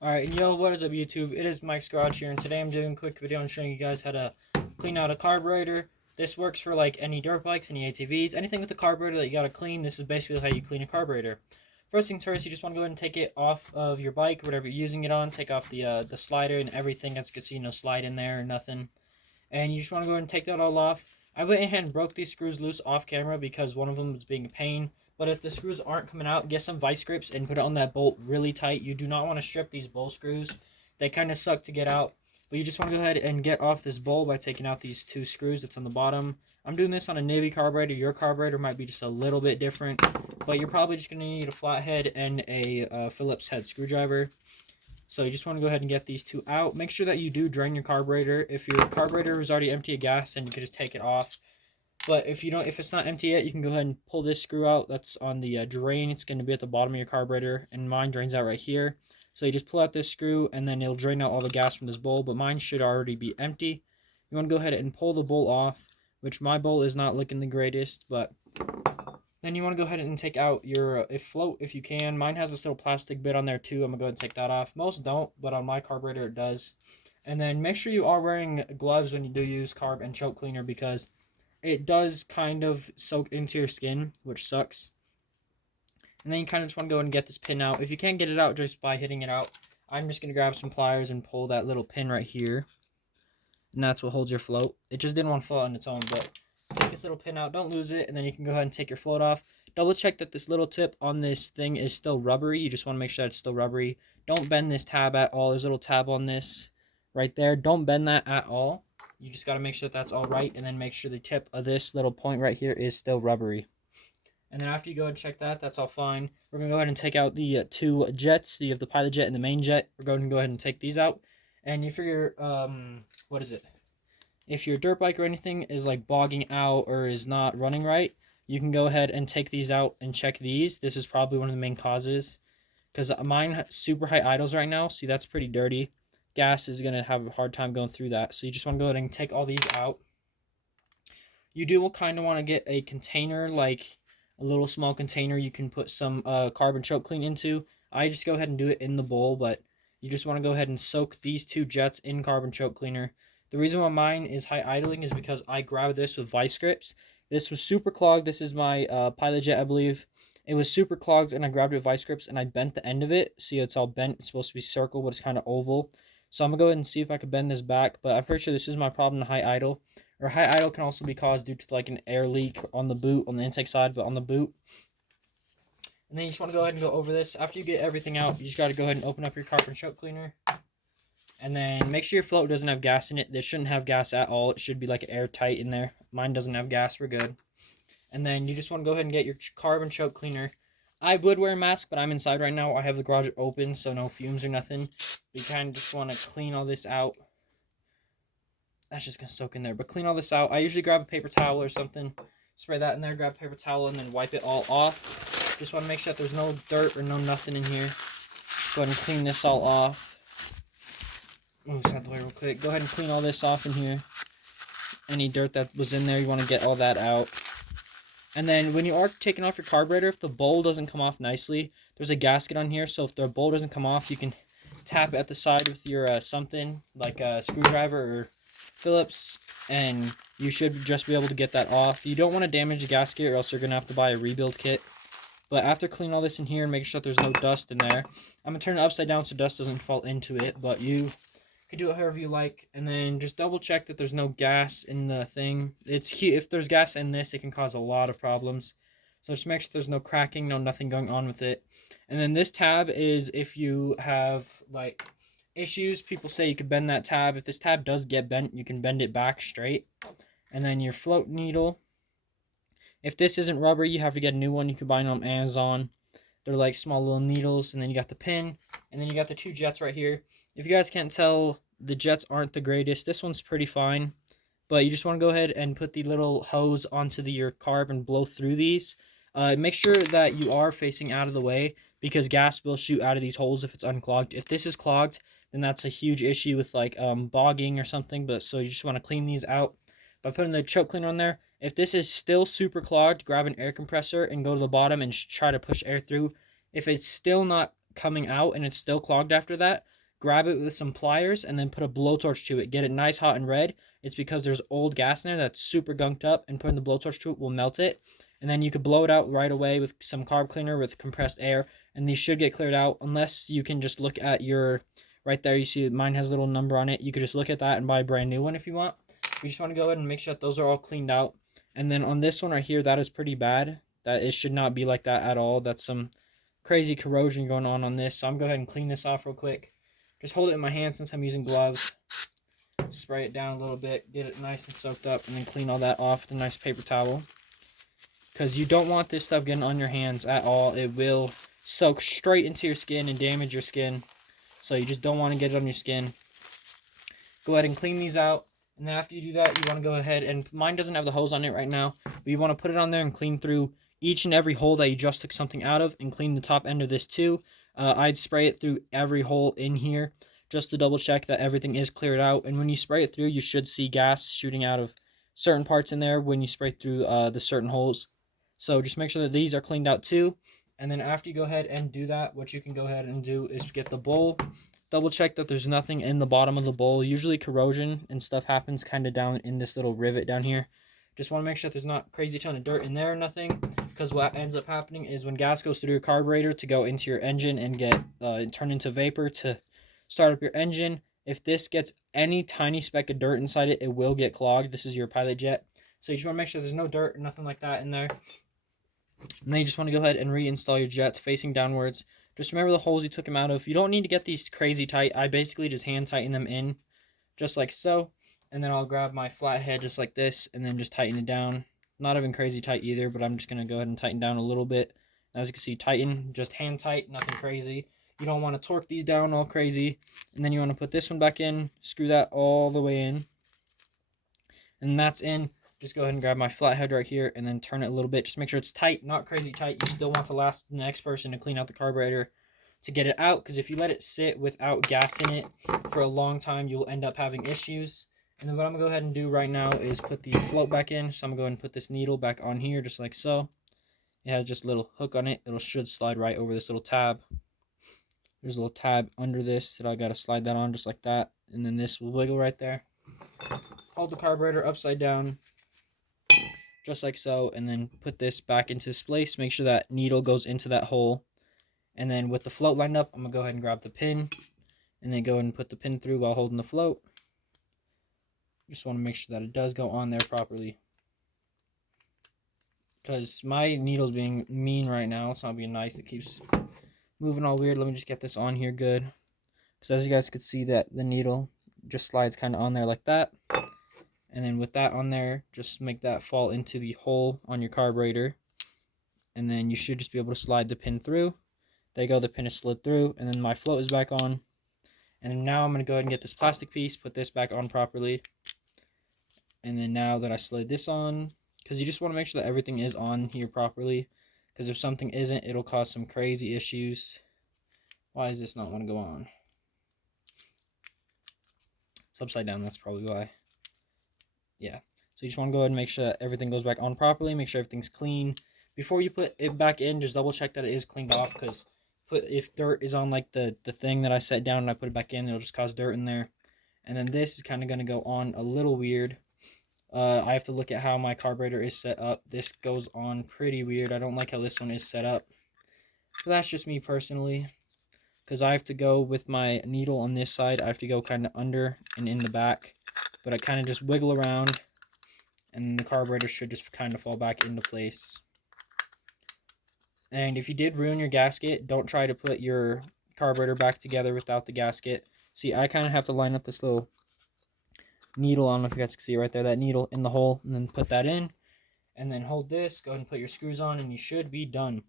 Alright, yo, what is up YouTube? It is Mike's Garage here, and today I'm doing a quick video on showing you guys how to clean out a carburetor. This works for like any dirt bikes, any ATVs, anything with a carburetor that you gotta clean. This is basically how you clean a carburetor. First things first, you just want to go ahead and take it off of your bike, whatever you're using it on. Take off the slider and everything, as you can see, no slide in there or nothing. And you just want to go ahead and take that all off. I went ahead and broke these screws loose off camera because one of them was being a pain. But if the screws aren't coming out, get some vice grips and put it on that bolt really tight. You do not want to strip these bolt screws. They kind of suck to get out. But you just want to go ahead and get off this bolt by taking out these two screws that's on the bottom. I'm doing this on a Navy carburetor. Your carburetor might be just a little bit different. But you're probably just going to need a flathead and a Phillips head screwdriver. So you just want to go ahead and get these two out. Make sure that you do drain your carburetor. If your carburetor is already empty of gas, then you can just take it off. But if it's not empty yet, you can go ahead and pull this screw out. That's on the drain. It's going to be at the bottom of your carburetor, and mine drains out right here. So you just pull out this screw, and then it'll drain out all the gas from this bowl. But mine should already be empty. You want to go ahead and pull the bolt off, which my bolt is not looking the greatest, but then you want to go ahead and take out your float if you can. Mine has this little plastic bit on there too. I'm going to go ahead and take that off. Most don't, but on my carburetor it does. And then make sure you are wearing gloves when you do use carb and choke cleaner, because it does kind of soak into your skin, which sucks. And then you kind of just want to go and get this pin out. If you can't get it out just by hitting it out, I'm just going to grab some pliers and pull that little pin right here. And that's what holds your float. It just didn't want to float on its own, but take this little pin out, don't lose it, and then you can go ahead and take your float off. Double check that this little tip on this thing is still rubbery. You just want to make sure that it's still rubbery. Don't bend this tab at all. There's a little tab on this right there. Don't bend that at all. You just got to make sure that that's all right, and then make sure the tip of this little point right here is still rubbery. And then after you go and check that, that's all fine. We're going to go ahead and take out the two jets. So you have the pilot jet and the main jet. We're going to go ahead and take these out. And if your, if your dirt bike or anything is like bogging out or is not running right, you can go ahead and take these out and check these. This is probably one of the main causes, because mine has super high idles right now. See, that's pretty dirty. Gas is going to have a hard time going through that. So you just want to go ahead and take all these out. You do kind of want to get a container, like a little small container you can put some carbon choke clean into. I just go ahead and do it in the bowl, but you just want to go ahead and soak these two jets in carbon choke cleaner. The reason why mine is high idling is because I grabbed this with vice grips. This was super clogged. This is my pilot jet, I believe. It was super clogged, and I grabbed it with vice grips, and I bent the end of it. See, it's all bent. It's supposed to be circle, but it's kind of oval. So I'm going to go ahead and see if I can bend this back, but I'm pretty sure this is my problem, the high idle. Or high idle can also be caused due to like an air leak on the boot, on the intake side, but on the boot. And then you just want to go ahead and go over this. After you get everything out, you just got to go ahead and open up your carbon choke cleaner. And then make sure your float doesn't have gas in it. This shouldn't have gas at all. It should be like airtight in there. Mine doesn't have gas. We're good. And then you just want to go ahead and get your carbon choke cleaner. I would wear a mask, but I'm inside right now. I have the garage open, so no fumes or nothing. You kind of just want to clean all this out. That's just going to soak in there. But clean all this out. I usually grab a paper towel or something. Spray that in there. Grab a paper towel and then wipe it all off. Just want to make sure that there's no dirt or no nothing in here. Go ahead and clean this all off. Move this out the way real quick. Go ahead and clean all this off in here. Any dirt that was in there, you want to get all that out. And then when you are taking off your carburetor, if the bowl doesn't come off nicely, there's a gasket on here. So if the bowl doesn't come off, you can tap it at the side with your something like a screwdriver or Phillips, and you should just be able to get that off. You don't want to damage the gasket, or else you're going to have to buy a rebuild kit. But after cleaning all this in here, make sure that there's no dust in there. I'm going to turn it upside down so dust doesn't fall into it, but you can do it however you like. And then just double check that there's no gas in the thing. If there's gas in this, it can cause a lot of problems. So just make sure there's no cracking, nothing going on with it. And then this tab is if you have like issues. People say you could bend that tab. If this tab does get bent, you can bend it back straight. And then your float needle. If this isn't rubber, you have to get a new one. You can buy them on Amazon. They're like small little needles. And then you got the pin. And then you got the two jets right here. If you guys can't tell, the jets aren't the greatest. This one's pretty fine. But you just want to go ahead and put the little hose onto your carb and blow through these. Make sure that you are facing out of the way, because gas will shoot out of these holes if it's unclogged. If this is clogged, then that's a huge issue with like bogging or something. But so you just want to clean these out by putting the choke cleaner on there. If this is still super clogged, grab an air compressor and go to the bottom and try to push air through. If it's still not coming out and it's still clogged after that, grab it with some pliers and then put a blowtorch to it. Get it nice, hot, and red. It's because there's old gas in there that's super gunked up, and putting the blowtorch to it will melt it. And then you could blow it out right away with some carb cleaner with compressed air, and these should get cleared out, unless you can just look at your, right there, you see mine has a little number on it. You could just look at that and buy a brand new one if you want. You just want to go ahead and make sure that those are all cleaned out. And then on this one right here, that is pretty bad. That it should not be like that at all. That's some crazy corrosion going on this. So I'm going to go ahead and clean this off real quick. Just hold it in my hand since I'm using gloves. Spray it down a little bit, get it nice and soaked up, and then clean all that off with a nice paper towel. Because you don't want this stuff getting on your hands at all. It will soak straight into your skin and damage your skin. So you just don't want to get it on your skin. Go ahead and clean these out. And then after you do that, you want to go ahead, and mine doesn't have the hose on it right now, but you want to put it on there and clean through each and every hole that you just took something out of, and clean the top end of this too. I'd spray it through every hole in here just to double check that everything is cleared out. And when you spray it through, you should see gas shooting out of certain parts in there when you spray through the certain holes. So just make sure that these are cleaned out too. And then after you go ahead and do that, what you can go ahead and do is get the bowl. Double check that there's nothing in the bottom of the bowl. Usually corrosion and stuff happens kind of down in this little rivet down here. Just want to make sure that there's not crazy ton of dirt in there or nothing, because what ends up happening is when gas goes through your carburetor to go into your engine and get turn into vapor to start up your engine, if this gets any tiny speck of dirt inside it, it will get clogged. This is your pilot jet. So you just want to make sure there's no dirt or nothing like that in there. And then you just want to go ahead and reinstall your jets facing downwards. Just remember the holes you took them out of. You don't need to get these crazy tight. I basically just hand tighten them in, just like so. And then I'll grab my flathead just like this, and then just tighten it down. Not even crazy tight either, but I'm just going to go ahead and tighten down a little bit. As you can see, tighten, just hand tight, nothing crazy. You don't want to torque these down all crazy. And then you want to put this one back in, screw that all the way in. And that's in. Just go ahead and grab my flathead right here and then turn it a little bit. Just make sure it's tight, not crazy tight. You still want the next person to clean out the carburetor to get it out, because if you let it sit without gas in it for a long time, you'll end up having issues. And then what I'm going to go ahead and do right now is put the float back in. So I'm going to go ahead and put this needle back on here just like so. It has just a little hook on it. It should slide right over this little tab. There's a little tab under this that I got to slide that on just like that. And then this will wiggle right there. Hold the carburetor upside down, just like so, and then put this back into this place. Make sure that needle goes into that hole. And then with the float lined up, I'm going to go ahead and grab the pin, and then go ahead and put the pin through while holding the float. Just want to make sure that it does go on there properly, because my needle's being mean right now. It's not being nice. It keeps moving all weird. Let me just get this on here good, because as you guys could see, that the needle just slides kind of on there like that. And then with that on there, just make that fall into the hole on your carburetor. And then you should just be able to slide the pin through. There you go, the pin is slid through. And then my float is back on. And then now I'm going to go ahead and get this plastic piece, put this back on properly. And then now that I slid this on, because you just want to make sure that everything is on here properly. Because if something isn't, it'll cause some crazy issues. Why does this not want to go on? It's upside down, that's probably why. Yeah, so you just want to go ahead and make sure that everything goes back on properly. Make sure everything's clean. Before you put it back in, just double check that it is cleaned off, because if dirt is on like the thing that I set down and I put it back in, it'll just cause dirt in there. And then this is kind of going to go on a little weird. I have to look at how my carburetor is set up. This goes on pretty weird. I don't like how this one is set up. So that's just me personally, because I have to go with my needle on this side. I have to go kind of under and in the back. But I kind of just wiggle around, and the carburetor should just kind of fall back into place. And if you did ruin your gasket, don't try to put your carburetor back together without the gasket. See, I kind of have to line up this little needle, I don't know if you guys can see it right there, that needle in the hole, and then put that in, and then hold this, go ahead and put your screws on, and you should be done.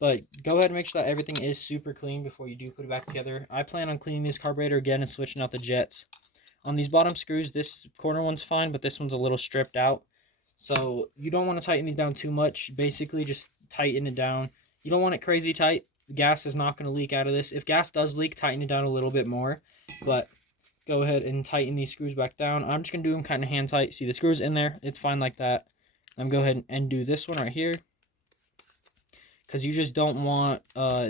But go ahead and make sure that everything is super clean before you do put it back together. I plan on cleaning this carburetor again and switching out the jets. On these bottom screws, this corner one's fine, but this one's a little stripped out. So you don't want to tighten these down too much. Basically, just tighten it down. You don't want it crazy tight. The gas is not going to leak out of this. If gas does leak, tighten it down a little bit more. But go ahead and tighten these screws back down. I'm just going to do them kind of hand tight. See, the screw's in there. It's fine like that. I'm going to go ahead and undo this one right here. because you just don't want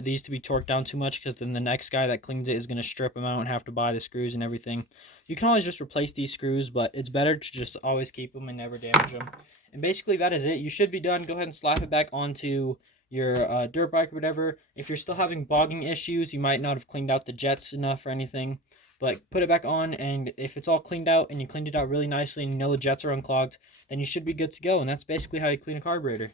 these to be torqued down too much, because then the next guy that cleans it is going to strip them out and have to buy the screws and everything. You can always just replace these screws, but it's better to just always keep them and never damage them. And basically that is it. You should be done. Go ahead and slap it back onto your dirt bike or whatever. If you're still having bogging issues, you might not have cleaned out the jets enough or anything. But put it back on, and if it's all cleaned out and you cleaned it out really nicely and you know the jets are unclogged, then you should be good to go. And that's basically how you clean a carburetor.